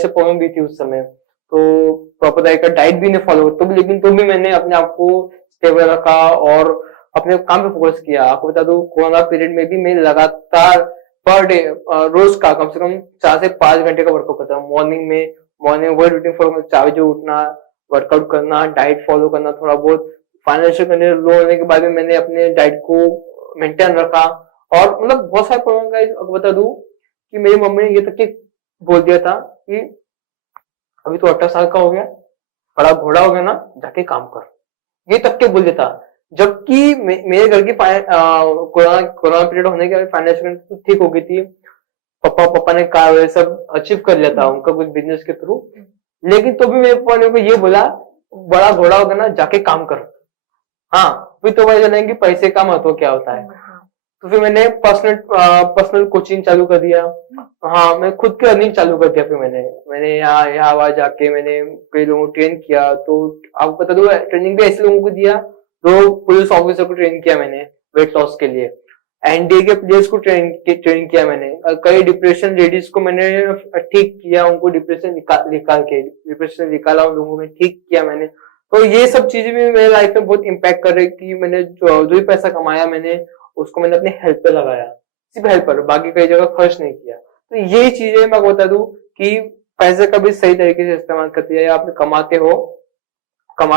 प्रॉब्लम भी थी उस समय, तो प्रॉपर तरीके का डाइट भी नहीं फॉलो, तो भी मैंने अपने आप को स्टेबल रखा और अपने काम पे फोकस किया। आपको बता दो, कोरोना पीरियड में भी मैं लगातार पर डे रोज का कम से कम 4 से 5 घंटे का वर्कआउट करता हूँ। मॉर्निंग वही रूटीन फॉलो, 4 बजे उठना, वर्कआउट करना, डाइट फॉलो करना, थोड़ा बहुत फाइनेंशियल कंडीशन लो होने के बाद में मैंने अपने डाइट को मेंटेन रखा। और मतलब बहुत सारे प्रॉब्लम का आपको बता दूं कि मेरी मम्मी ने ये तक के बोल दिया था कि अभी तो 18 साल का हो गया, बड़ा घोड़ा हो गया ना, जाके काम कर, ये तक के बोल देता। जबकि मेरे घर की कोरोना कोरोना पीरियड होने के बाद फाइनेंशियल तो ठीक हो गई थी। पापा ने कार वगैरह सब अचीव कर लिया था उनका कुछ बिजनेस के थ्रू। लेकिन तो भी मेरे पापा ने मेरे को ये बोला, बड़ा घोड़ा होगा ना जाके काम करो। हाँ, फिर तो वही जानेंगे पैसे का महत्व क्या होता है। तो फिर मैंने पर्सनल कोचिंग चालू कर दिया। हाँ, मैं खुद की अर्निंग चालू कर दिया। फिर मैंने यहाँ यहाँ वहां जाके मैंने कई लोगों को ट्रेन किया। तो आपको बता दूं, ट्रेनिंग भी ऐसे लोगों को दिया, दो पुलिस ऑफिसर को ट्रेन किया मैंने वेट लॉस के लिए। एनडीए के प्लेयर्स को ट्रेन किया मैंने। कई डिप्रेशन लेडीज को मैंने ठीक किया, उनको डिप्रेशन डिप्रेशन निकाला, उन लोगों में ठीक किया मैंने। तो ये सब चीजें भी मेरे लाइफ में बहुत इम्पैक्ट कर रही कि मैंने जो भी पैसा कमाया मैंने उसको मैंने अपने हेल्थ पे लगाया, सिर्फ हेल्थ पर, बाकी कई जगह खर्च नहीं किया। तो ये चीजें मैं बता दूं कि पैसे का भी सही तरीके से इस्तेमाल करती है। आप कमा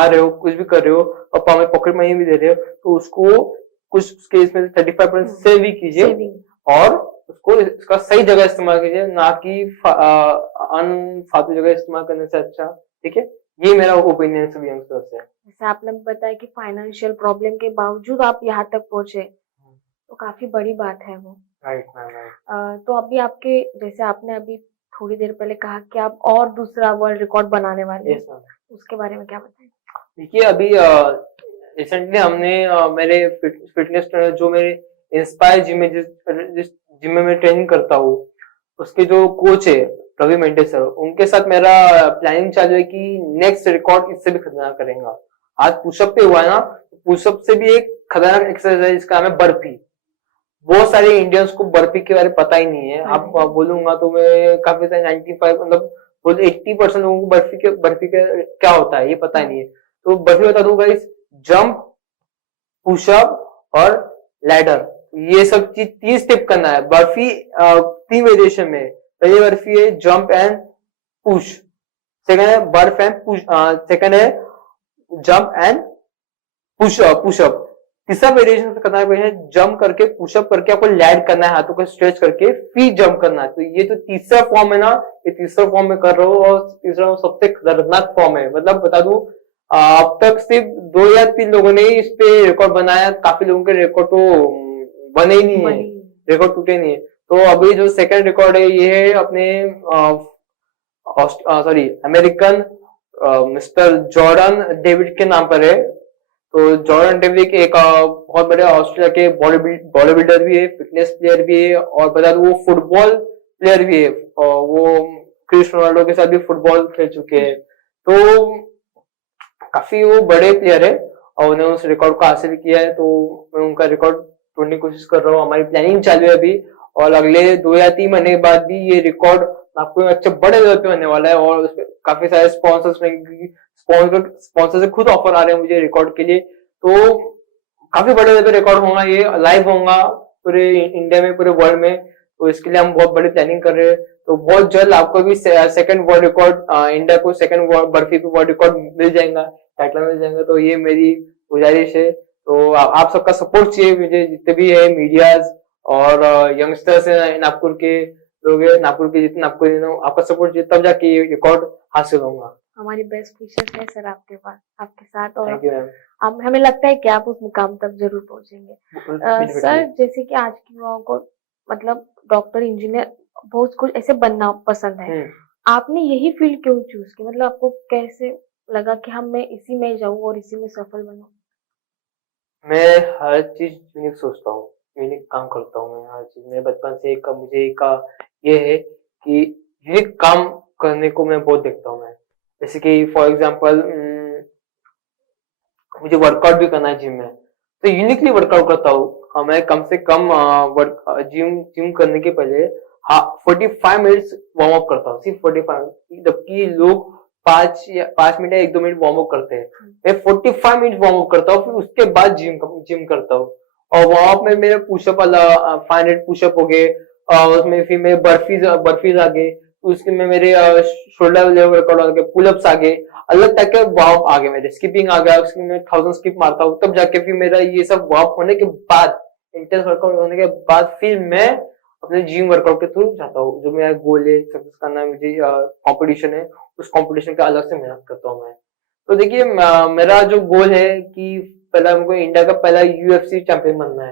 रहे हो, कुछ भी कर रहे हो, और हमें पॉकेट मनी भी दे रहे हो, तो उसको कुछ उसके इसमें 35% सेव भी कीजिए, और उसको इसका सही जगह इस्तेमाल कीजिए, ना कि फालतू जगह इस्तेमाल करने से अच्छा। ठीक है, ये मेरा ओपिनियन सभी यंगस्टर्स से। जैसे आपने बताया कि फाइनेंशियल प्रॉब्लम के बावजूद आप यहाँ तक पहुंचे, तो काफी बड़ी बात है वो। Right ma'am, right. तो अभी आपके, जैसे आपने अभी थोड़ी देर पहले कहा कि आप और दूसरा वर्ल्ड रिकॉर्ड बनाने वाले हैं, यस मैम। उसके बारे में क्या बताएं? देखिए, अभी रिसेंटली हमने मेरे फिटनेस ट्रेनर जो मेरे इंस्पायर जिम में जिस जिम में मैं ट्रेनिंग करता हूँ, उसके जो कोच है रवि मेंढे सर, उनके साथ मेरा प्लानिंग चालू है कि नेक्स्ट रिकॉर्ड इससे भी खतरनाक करेंगे। आज पुशअप पे हुआ है ना, पुशअप से भी एक खतरनाक एक्सरसाइज है जिसका नाम है बर्फी। बहुत सारे इंडियंस को बर्फी के बारे में पता ही नहीं है। आप बोलूंगा तो मैं काफी सारे 95 मतलब बोल 80% लोगों को बर्फी के क्या होता है ये पता ही नहीं है। तो बर्फी बता दूंगा, इस जंप, पुशअप और लैडर, ये सब चीज 30 स्टेप करना है। बर्फी 3 वेरिएशन में। पहली बर्फी है जंप एंड पुश, सेकंड है बर्फ एंड पुश, सेकंड है जंप एंड पुशअप। तीसरा वेरिएशन करना है जंप करके पुशअप करके आपको लैड करना है, हाथों को स्ट्रेच करके फिर जंप करना है। तो ये जो तीसरा फॉर्म है ना, ये तीसरा फॉर्म में कर रहा हूँ, और तीसरा सबसे खतरनाक फॉर्म है। मतलब बता दूं, अब तक सिर्फ 2 या 3 लोगों ने इस पे रिकॉर्ड बनाया, काफी लोगों के रिकॉर्ड तो बने ही नहीं है, रिकॉर्ड टूटे नहीं है। तो अभी जो सेकंड रिकॉर्ड है ये है अपने अमेरिकन मिस्टर जॉर्डन डेविड के नाम पर है। तो जॉर्डन डेविड एक बहुत बड़े ऑस्ट्रेलिया के बॉडी बिल्डर भी है, फिटनेस प्लेयर भी है, और बता दूं वो फुटबॉल प्लेयर भी है, और वो क्रिस्टियानो रोनाल्डो के साथ भी फुटबॉल खेल चुके हैं। तो काफी वो बड़े प्लेयर है, और उन्होंने उस रिकॉर्ड को हासिल किया है। तो मैं उनका रिकॉर्ड तोड़ने की कोशिश कर रहा हूँ। हमारी प्लानिंग चालू है अभी, और अगले 2 या 3 महीने के बाद भी ये रिकॉर्ड आपको अच्छे बड़े लेवल पे होने वाला है। और उसपे काफी सारे स्पॉन्सर से खुद ऑफर आ रहे हैं मुझे रिकॉर्ड के लिए। तो काफी बड़े लेवल पे रिकॉर्ड होगा, ये लाइव होगा पूरे इंडिया में, पूरे वर्ल्ड में। तो इसके लिए हम बहुत बड़ी प्लानिंग कर रहे हैं। तो बहुत जल्द आपको भी सेकंड वर्ल्ड रिकॉर्ड, इंडिया को सेकंड बर्फी पे वर्ल्ड रिकॉर्ड मिल जाएगा, टाइटल मिल जाएगा। तो ये मेरी गुजारिश है। तो आप सबका सपोर्ट चाहिए मुझे, जितने भी है मीडियाज और यंगस्टर्स है नागपुर के लोग है, नागपुर के जितने आपको आपका सपोर्ट चाहिए, तब जाके ये रिकॉर्ड हासिल होगा। हमारी बेस्ट विशेस है सर आपके पास, आपके साथ, और थैंक यू मैम। हमें लगता है कि आप उस मुकाम तक जरूर पहुंचेंगे। सर, जैसे कि आज के युवाओं को मतलब डॉक्टर, इंजीनियर, बहुत कुछ ऐसे बनना पसंद है, आपने यही फील्ड क्यों चूज की? मतलब आपको कैसे लगा कि मैं इसी में जाऊं और इसी में सफल बनूं? मैं हर चीज यूनिक सोचता हूँ, यूनिक काम करता हूँ। मैं हर चीज, मेरे बचपन से एक मुझे एक ये है कि यूनिक काम करने को मैं बहुत देखता हूँ। मैं जैसे कि फॉर एग्जांपल मुझे वर्कआउट भी करना है जिम में, तो यूनिकली वर्कआउट करता हूँ। मैं कम से कम जिम करने के पहले 45 मिनट्स वार्म अप करता हूँ, सिर्फ 45, जबकि लोग 5 मिनट या 1-2 मिनट वार्म अप करते हैं। मैं 45 मिनट वार्म अप करता हूँ, फिर उसके बाद जिम करता हूँ। और वार्म अप में मेरे पुशअप 500 पुशअप हो गए, उसमें फिर मेरे बर्फीज आ गए, उसके में मेरे शोल्डर लेवल वर्कआउट आ गए, पुलअप्स आ गए, अलग टाइप के वार्म आ गए, मेरे स्किपिंग आ गया, उसमें मैं 1000 स्किप मारता हूँ। तब जाके फिर मेरा ये सब वार्म होने के बाद, इंटेंस वर्कआउट होने के बाद, फिर मैं अपने जिम वर्कआउट के थ्रू जाता हूँ। जो मेरा गोल है सक्सेस करना है, मुझे कंपटीशन है, उस कंपटीशन का अलग से मेहनत करता हूँ मैं। तो देखिए, मेरा जो गोल है कि पहला हमको इंडिया का पहला यूएफसी चैंपियन बनना है।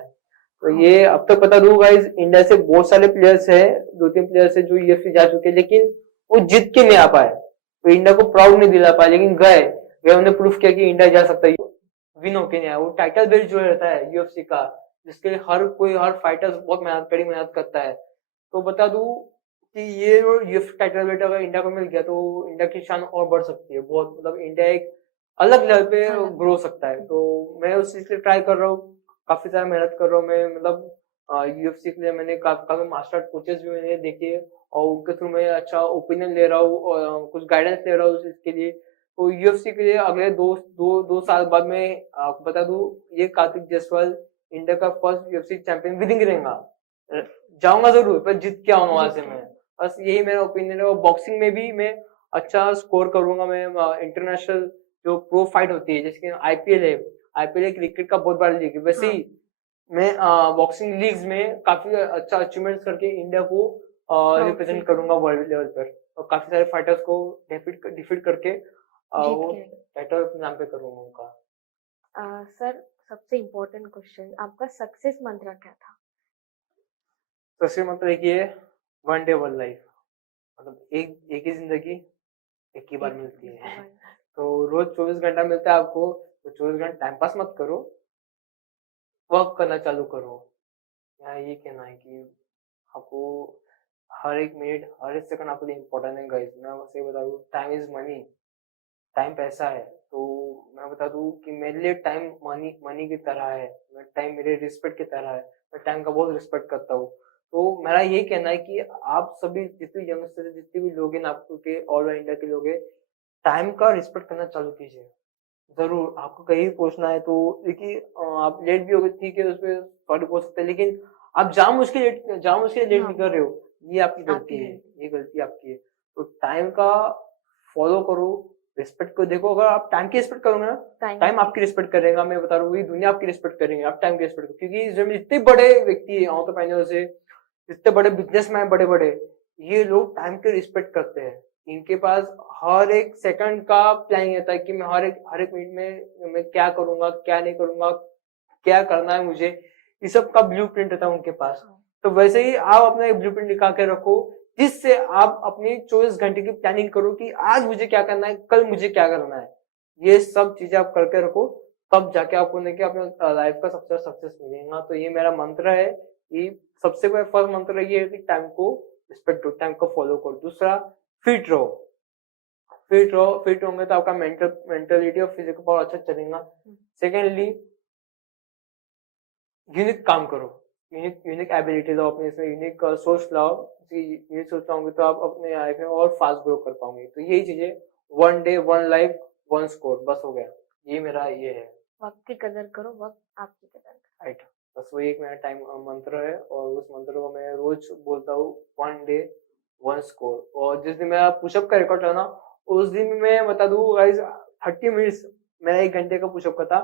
तो हाँ। ये अब तक बता दूं गाइस, इंडिया से बहुत सारे प्लेयर्स है, 2-3 प्लेयर्स है जो यूएफसी जा चुके हैं, लेकिन वो जीत के नहीं आ पाए, तो इंडिया को प्राउड नहीं दिला पाए, लेकिन गए गए उन्होंने प्रूफ किया कि इंडिया जा सकता है, विन होके नहीं आया। वो टाइटल बेल्ट जो रहता है यूएफसी का, जिसके लिए हर कोई, हर फाइटर बहुत मेहनत, कड़ी मेहनत करता है। तो बता दूं कि ये जो यूएफसी टाइटल बेल्ट अगर इंडिया को मिल गया तो इंडिया की शान और बढ़ सकती है बहुत, मतलब इंडिया एक अलग लेवल पे अलग ग्रो हो सकता है। तो मैं उस चीज के लिए ट्राई कर रहा हूँ, काफी सारा मेहनत कर रहा हूँ मैं, मतलब यूएफसी के लिए मैंने काफी मास्टर कोचेस भी मैंने देखे, और उनके थ्रू मैं अच्छा ओपिनियन ले रहा हूँ और कुछ गाइडेंस ले रहा हूँ उस चीज के लिए। तो यूएफसी के लिए अगले दो साल बाद में आपको बता दूं, ये कार्तिक जायसवाल इंडिया का फर्स्ट यूएफसी चैंपियन विदिंग रहेगा। जाऊंगा जरूर, पर जीत के आऊंगा वहां से जीत के। मैं, बस यही मेरा ओपिनियन है। और बॉक्सिंग में भी मैं अच्छा स्कोर करूंगा मैं, इंटरनेशनल जो प्रो फाइट होती है, जैसे आईपीएल है, आईपीएल क्रिकेट का बहुत बड़ा लीग है, वैसे हाँ। ही मैं बॉक्सिंग लीग्स में काफी अच्छा अचीवमेंट करके इंडिया को प्राउड फील रिप्रेजेंट करूँ। करूंगा वर्ल्ड लेवल पर, और काफी सारे फाइटर्स को डिफीट करके जीत वो के। टाइटल अपने नाम पे करूंगा उनका। सर, सबसे इम्पोर्टेंट क्वेश्चन, आपका सक्सेस मंत्र क्या था? सबसे मतलब एक ये, वन डे वन लाइफ, मतलब एक ही जिंदगी एक ही बार एक मिलती एक है। बार। तो रोज 24 घंटा मिलता है आपको, तो 24 घंटा टाइम पास मत करो, वर्क करना चालू करो। यहाँ ये कहना है कि आपको हर एक मिनट, हर एक सेकंड आपके लिए इम्पोर्टेंट है गाइस। मैं बस ये बता दूं, टाइम इज मनी, टाइम पैसा है। तो मैं बता दूं कि मेरे लिए टाइम मनी मनी की तरह है, मैं टाइम मेरे रिस्पेक्ट की तरह है, मैं टाइम का बहुत रिस्पेक्ट करता हूँ। तो मेरा यही कहना है कि आप सभी जितने यंगस्टर, जितने भी लोग हैं आपको के ऑल ओवर इंडिया के लोग हैं, टाइम का रिस्पेक्ट करना चालू कीजिए। जरूर आपको कहीं पहुंचना है तो देखिए, आप लेट भी हो गए, ठीक है, उसपे सॉरी बोल सकते हैं, लेकिन आप जानबूझ के लेट हाँ, नहीं कर रहे हो, ये आपकी आपकी गलती है, गलती। ये गलती आपकी है। तो टाइम का फॉलो करो, रिस्पेक्ट को देखो, अगर आप टाइम की रिस्पेक्ट करोगे ना, टाइम टाइम आपकी रिस्पेक्ट करेगा। मैं बता रहा हूँ, ये दुनिया आपकी रिस्पेक्ट करेंगे, आप टाइम की रिस्पेक्ट करो, क्योंकि जितने बड़े व्यक्ति है ऑन्टरप्रेन्योर से, जितने बड़े बिजनेसमैन बड़े बड़े, ये लोग टाइम की रिस्पेक्ट करते हैं। इनके पास हर एक सेकंड का प्लानिंग रहता है कि मैं हर एक मिनट में मैं क्या करूंगा, क्या नहीं करूंगा, क्या करना है मुझे, इस सब का ब्लूप्रिंट रहता है उनके पास। हाँ। तो वैसे ही आप अपना एक ब्लूप्रिंट निकाल के रखो, जिससे आप अपनी 24 घंटे की प्लानिंग करो कि आज मुझे क्या करना है, कल मुझे क्या करना है। ये सब चीजें आप करके रखो, तब जाके आपको देखिए अपने लाइफ का सबसे सक्सेस मिलेगा। तो ये मेरा मंत्र है कि सबसे बड़ा फर्स्ट मंत्र ये है कि टाइम को रिस्पेक्ट दो, टाइम को फॉलो करो। दूसरा, फिट रहो, फिट रहो, फिट होंगे तो आपका मेंटलिटी और फिजिकल पावर अच्छा चलेगा। सेकेंडली, यूनिक काम करो, यूनिक यूनिक एबिलिटी लाओ अपने इसमें, यूनिक सोच लाओ, यूनिक सोच लाओगे तो आप अपने लाइफ में और फास्ट ग्रो कर पाओगे। तो यही चीजें, one day one life one score, बस हो गया, ये मेरा ये है। वक्त की कदर करो, वक्त आपकी कदर करे। राइट, बस वही एक मेरा टाइम मंत्र है, और उस मंत्र को मैं रोज बोलता हूँ, वन डे वन स्कोर। और जिस दिन मेरा पुशअप का रिकॉर्ड था ना, उस दिन मैं बता दूं गाइस, 30 मिनट्स, मेरा 1 घंटे का पुशअप का था,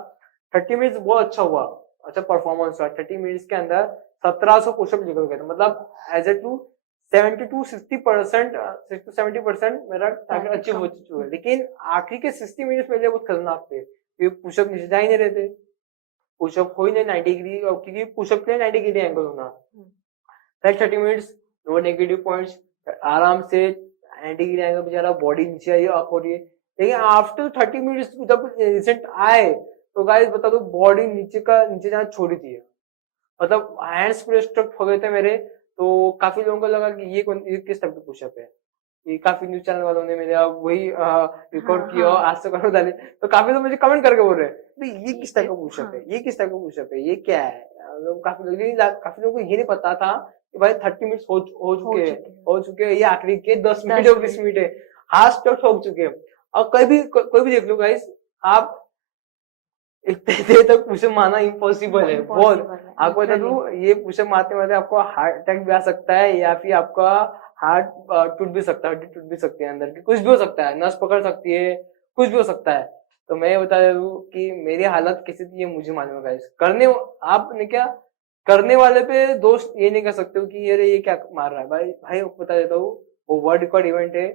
30 मिनट्स बहुत अच्छा हुआ, अच्छा परफॉर्मेंस हुआ। 30 मिनट्स के अंदर 1700 पुशअप निकल गए थे, मतलब as a to 70 to 60%, 60 to 70% मेरा टारगेट टारगेट अचीव हो चुका है। कम। लेकिन आखिरी के 60 मिनट्स मेरे लिए बहुत खतरनाक थे, क्योंकि पुशअप नीचे जा ही नहीं रहे थे, पुशअप हो ही नहीं 90 डिग्री, क्योंकि पुशअप के लिए 90 डिग्री एंगल होना। Like 30 minutes, no negative points, आराम से 90 डिग्री एंगल पे जा रहा, बॉडी नीचे आई अप हो रही है। लेकिन आफ्टर 30 मिनट्स जब रिजल्ट आए, तो गाइस बता दो, बॉडी नीचे जाना छोड़ी थी, मतलब हैंड्स पूरे स्ट्रक हो गए थे मेरे। तो काफी लोगों को लगा कि ये किस टाइप का पुशअप है, ये काफी न्यूज चैनल वालों ने मेरे वही रिकॉर्ड हाँ, किया और हाँ। आज तक और डाले। तो काफी लोग मुझे कमेंट करके बोल रहे हैं, भाई ये किस टाइप का पुशअप है, हाँ, ये किस टाइप का पुशअप है, ये क्या है। काफी लोगों को ये नहीं पता था कि भाई 30 मिनट्स हो हो चुके हैं, चुके हैं। हो चुके हैं, ये आखिरी के 10 मिनट 10 और 20 मिनट। मिनट है, हाथ स्टक हो चुके हैं। और कोई भी देख लो गाइस, आप इतने देर तक पुशअप मारना इम्पॉसिबल है बहुत। इम्पॉसिबल है, आपको बता लिटरली। दूं, ये पुशअप मारते मारते आपको हार्ट अटैक भी आ सकता है, या फिर आपका हार्ट टूट भी सकता है, हड्डी टूट भी सकती है, अंदर की कुछ भी हो सकता है, नस पकड़ सकती है, कुछ भी हो सकता है। तो मैं ये बता दूं कि मेरी हालत कैसी थी ये मुझे मालूम है गाइस। आपने क्या, करने वाले पे दोस्त ये नहीं कर सकते हो कि अरे ये क्या मार रहा है। भाई भाई बता देता हूँ, वो वर्ल्ड रिकॉर्ड इवेंट है,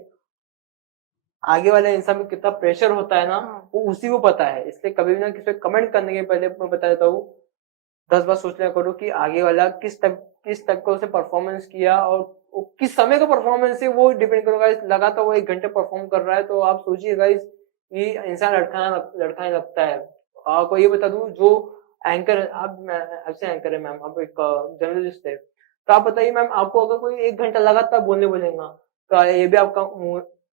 आगे वाले इंसान में कितना प्रेशर होता है ना, हाँ। वो उसी को पता है। इसलिए कभी भी ना किसी पे कमेंट करने के पहले मैं बता देता हूँ, 10 बार सोच लिया करो कि आगे वाला किस टाइप का उसने परफॉर्मेंस किया, और वो किस समय का परफॉर्मेंस है वो डिपेंड करेगा। लगातार वो 1 घंटे परफॉर्म कर रहा है तो आप सोचिए गाइस, ये इंसान लड़खाने लगता है। आपको ये बता दूं, जो एंकर, आपसे एंकर है मैम, आप एक जर्नलिस्ट है, तो आप बताइए मैम, आपको अगर कोई 1 घंटा लगातार बोलने बोलेगा तो ये भी आपका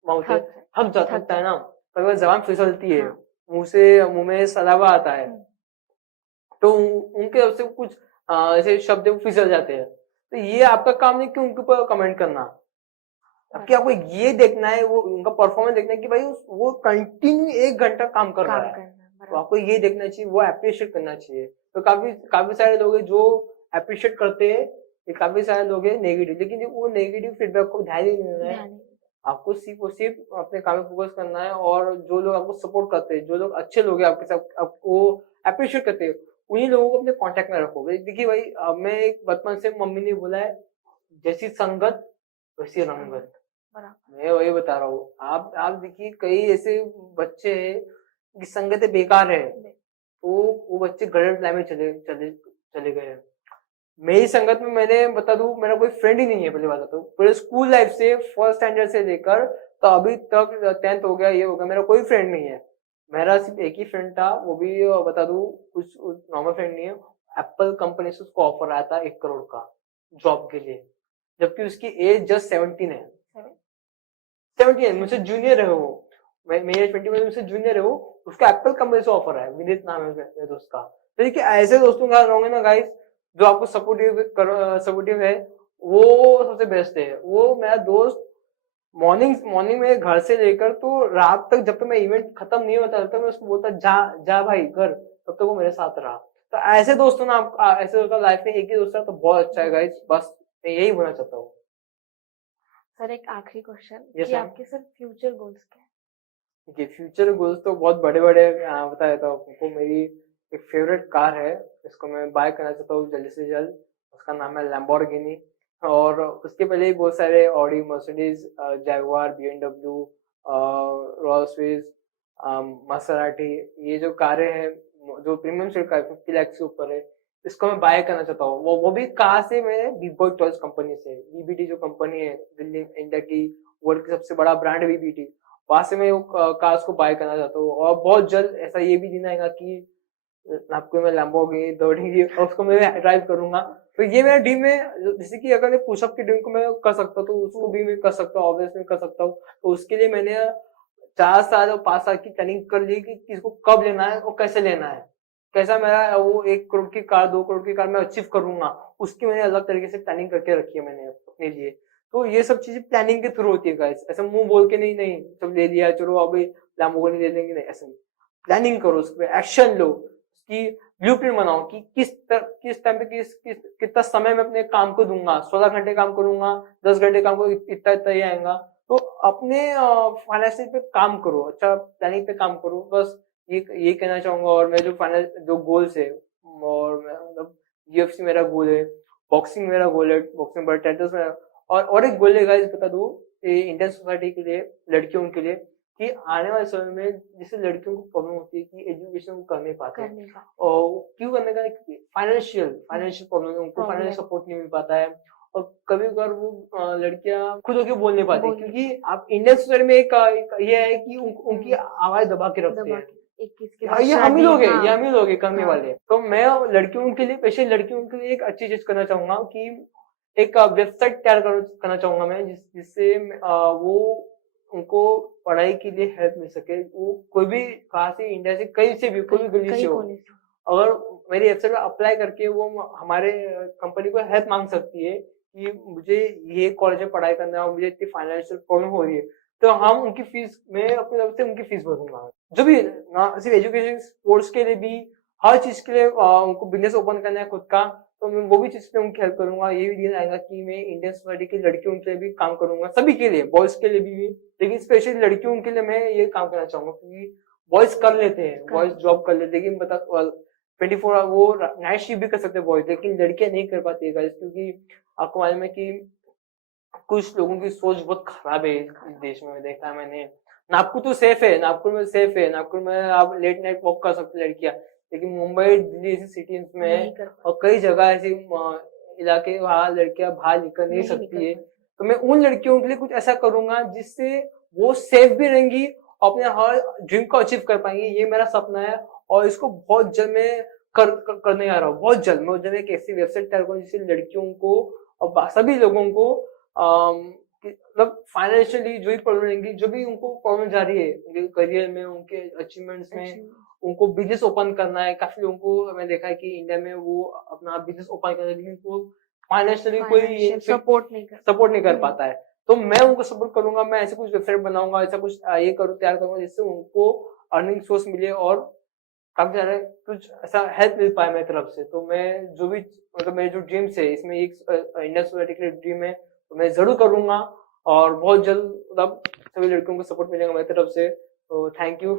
माउथ है, थक थकता है जाए। ना। तो अगर जबान फिसलती है, हाँ। मुंह में सलावा आता है, तो उनके तरफ से कुछ ऐसे शब्द वो फिसल जाते हैं। तो ये आपका काम नहीं कि उनके ऊपर कमेंट करना, आपकी आपको बराबर। ये देखना है, वो उनका परफॉर्मेंस देखना है कि भाई वो कंटिन्यू 1 घंटा काम कर रहा काम है। करना तो बराबर। आपको ये देखना चाहिए, वो अप्रिशिएट करना चाहिए। तो काफी काफी सारे लोग हैं जो अप्रिशिएट करते हैं, ये काफी सारे लोग हैं नेगेटिव, लेकिन वो नेगेटिव फीडबैक को ध्यान ही नहीं देना है। ध्यान नहीं। आपको सिर्फ और सिर्फ अपने काम में फोकस करना है, और जो लोग आपको सपोर्ट करते हैं, जो लोग अच्छे लोग हैं आपके साथ, आपको अप्रिशिएट करते हैं, उन्हीं लोगों को अपने कांटेक्ट में रखो। देखिए भाई, मैं एक बचपन से मम्मी ने बोला है, जैसी संगत वैसी रंगत। बराबर। मैं वही बता रहा हूँ। आप देखिए, कई ऐसे बच्चे हैं की संगत बेकार है, तो वो बच्चे गलत लाइन में चले चले चले गए हैं। मेरी संगत में, मैंने बता दूं, मेरा कोई फ्रेंड ही नहीं है। पहले बात तो पूरे स्कूल लाइफ से, फर्स्ट स्टैंडर्ड से लेकर तो अभी तक 10th हो गया, ये हो गया, मेरा कोई फ्रेंड नहीं है। मेरा सिर्फ एक ही फ्रेंड था, वो भी बता दूं, कुछ नॉर्मल फ्रेंड नहीं है। एप्पल कंपनी से उसको ऑफर आया था 1 करोड़ का जॉब के लिए, जबकि उसकी एज जस्ट 17 है। 17 मुझसे जूनियर है वो, मेरे 20 में मुझसे जूनियर है वो। उसका एप्पल कंपनी से ऑफर है, विनीत नाम है मेरे दोस्त का। तो देखिए, ऐसे दोस्तों के साथ रहोगे ना गाइस, जो आपको सपोर्टिव है, वो सबसे बेस्ट है। वो मेरा दोस्त मॉर्निंग मॉर्निंग में घर से लेकर तो रात तक, जब तक मैं इवेंट खत्म नहीं होता, तब तक मैं उसको बोलता जा जा भाई कर, तब तक वो मेरे साथ रहा। तो ऐसे दोस्तों ना, आप ऐसे दोस्तों लाइफ में एक ही दोस्त है तो बहुत अच्छा है गाइस। बस मैं यही बोलना चाहता हूँ। सर एक आखिरी क्वेश्चन यस कि मैम। आपके सर फ्यूचर गोल्स क्या है? देखिए, फ्यूचर गोल्स तो बहुत बड़े बड़े, बता देता हूँ आपको। मेरी एक फेवरेट कार है, इसको मैं बाय करना चाहता हूँ जल्द से जल्द। उसका नाम है लैम्बोर्गिनी। और उसके पहले ही बहुत सारे Audi, Mercedes, Jaguar, BMW, Rolls Royce, Maserati, ये जो कारें हैं, जो प्रीमियम शेड कार 50 लाख से ऊपर है, इसको मैं बाय करना चाहता हूँ। वो भी कहाँ से? मैं बिग बॉय टॉयज कंपनी से। बीबीटी जो कंपनी है, दिल्ली इंडिया की वर्ल्ड की सबसे बड़ा ब्रांड है बीबीटी, वहां से मैं वो कार्स को बाय करना चाहता हूँ। और बहुत जल्द ऐसा ये भी दिन आएगा कि आपको मैं लैम्बोर्गिनी दौड़ेगी और उसको मैं ड्राइव करूंगा। तो ये मेरा ड्रीम है। जैसे कि अगर पुशअप की ड्रीम को मैं कर सकता हूँ, तो उसको भी मैं कर सकता हूँ, ऑब्वियसली कर सकता हूँ। तो उसके लिए मैंने 4 साल और 5 साल की प्लानिंग कर ली कि किसको कब लेना है और कैसे लेना है, कैसा मेरा वो 1 करोड़ की कार, 2 करोड़ की कार मैं अचीव करूंगा, उसकी मैंने अलग तरीके से प्लानिंग करके रखी है मैंने अपने लिए। तो ये सब चीजें प्लानिंग के थ्रू होती है गाइस, ऐसा मुंह बोल के नहीं, नहीं सब ले लिया चलो अभी लैम्बोर्गिनी ले लेंगे, नहीं ऐसा नहीं। प्लानिंग करो, उस पर एक्शन लो, उसकी ब्लूप्रिंट बनाओ कि किस टाइम पे कितना समय मैं अपने काम को दूंगा। 16 घंटे काम करूंगा, 10 घंटे काम को इतना इतना ही आएगा। तो अपने फाइनेंशियल पे काम करो, अच्छा प्लानिंग पे काम करो। बस ये कहना चाहूंगा। और मेरे जो गोल्स है, और मतलब यूएफसी मेरा गोल है, बॉक्सिंग मेरा गोल है, बॉक्सिंग बड़ा टाइटल्स में। और एक गोल है गाइस, बता दूं, ये इंडियन सोसाइटी के लिए, लड़कियों के लिए, कि आने वाले समय में जिससे लड़कियों को प्रॉब्लम होती है कि एजुकेशन को कर नहीं पाते, कर नहीं पाते। और क्यों करने का? फाइनेंशियल प्रॉब्लम, उनको प्रॉब्लम। फाइनेंशियल सपोर्ट नहीं मिल पाता है। और कभी कभार वो लड़कियां खुद होकर बोल नहीं पाती, बोल नहीं क्योंकि आप इंडियन सोसाइटी में एक ये है कि उनकी आवाज दबा के रखते दबा हैं। के 21 के हाँ, बाद ये हम ही शादी। लोग हैं, हाँ। ये हम ही लोग हैं करने हाँ। वाले। तो मैं लड़कियों के लिए, स्पेशली लड़कियों के लिए एक अच्छी चीज करना चाहूंगा कि एक वेबसाइट तैयार करना चाहूंगा मैं, जिससे वो उनको पढ़ाई के लिए हेल्प मिल सके। वो कोई भी, कहाँ से, इंडिया से, कहीं से भी, कोई कई भी गली से कई हो, कोने से। अगर मेरी वेबसाइट में अप्लाई करके वो हमारे कंपनी को हेल्प मांग सकती है कि मुझे ये कॉलेज में पढ़ाई करना है और मुझे इतनी फाइनेंशियल प्रॉब्लम हो रही है, तो हम उनकी फीस, मैं अपनी तरफ से उनकी फीस भरूंगा। जो भी, ना सिर्फ एजुकेशन, स्पोर्ट्स के लिए भी, हर चीज के लिए उनको बिजनेस ओपन करना है खुद का, तो मैं वो भी चीज पे उनकी हेल्प करूंगा। ये भी दिन आएगा कि मैं इंडियन सोसाइटी की लड़कियों के लिए भी काम करूंगा, सभी के लिए, बॉयज के लिए भी, लेकिन स्पेशली लड़कियों के लिए मैं ये काम करना चाहूंगा। क्योंकि बॉयज कर लेते हैं, बॉयज जॉब कर लेते हैं, लेकिन बता 24 आवर वो नाइट शिफ्ट भी कर सकते हैं बॉयज, लेकिन लड़कियां नहीं कर पाती है गाइस। क्योंकि आपको मालूम है कि कुछ लोगों की सोच बहुत खराब है इस देश में, देखा है मैंने। नागपुर तो सेफ है, नागपुर में सेफ है, नागपुर में आप लेट नाइट वॉक कर सकते लड़कियां, लेकिन मुंबई दिल्ली ऐसी सिटीज नहीं में कर पाते, और कई जगह ऐसे इलाके वहाँ लड़कियां बाहर निकल नहीं नहीं निकल सकती है। पाते। तो मैं उन लड़कियों के लिए कुछ ऐसा करूंगा जिससे वो सेफ भी रहेंगी और अपने हर ड्रीम को अचीव कर पाएंगी। ये मेरा सपना है और इसको बहुत जल्द मैं करने आ रहा हूँ। बहुत जल्द मैं जब एक ऐसी वेबसाइट तैयार करूँ जिससे लड़कियों को और सभी लोगों को मतलब फाइनेंशियली जो भी प्रॉब्लम रहेंगी, जो भी उनको प्रॉब्लम जा रही है उनके करियर में, उनके अचीवमेंट्स में, अच्छा, उनको बिजनेस ओपन करना है। काफी लोगों को मैंने देखा है कि इंडिया में वो अपना बिजनेस ओपन कर रहे हैं, लेकिन वो फाइनेंशियली फाइनेंशियल कोई सपोर्ट नहीं कर सपोर्ट नहीं पाते। कर पाता है। तो मैं उनको सपोर्ट करूंगा, मैं ऐसे कुछ वेबसाइट बनाऊंगा, ऐसा कुछ ये करूँ तैयार करूंगा जिससे उनको अर्निंग सोर्स मिले और काफी सारे कुछ ऐसा हेल्प मिल पाए मेरी तरफ से। तो मैं जो भी मतलब मेरे जो ड्रीम्स है इसमें एक इंडियन सोसाइटी के लिए ड्रीम है, तो मैं जरूर करूंगा और बहुत जल्द मतलब सभी लड़कियों को सपोर्ट मिलेगा मेरी तरफ से। तो थैंक यू।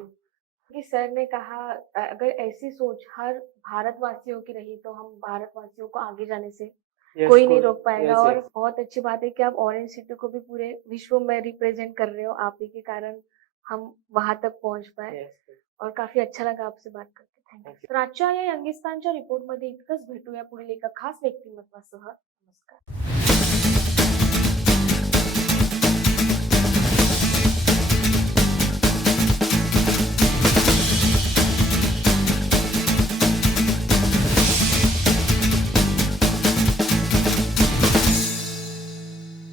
कि सर ने कहा अगर ऐसी सोच हर भारतवासियों की रही तो हम भारतवासियों को आगे जाने से यस कोई नहीं गुड। रोक पाएगा। यस और यस। बहुत अच्छी बात है कि आप ऑरेंज सिटी को भी पूरे विश्व में रिप्रेजेंट कर रहे हो। आप ही के कारण हम वहां तक पहुंच पाए यस। और काफी अच्छा लगा आपसे बात करके। Thank thank you. तर आजच्या या यंगिस्तानच्या रिपोर्टमध्ये इतकंच. भेटूया पुढील एका खास व्यक्तिमत्वासह.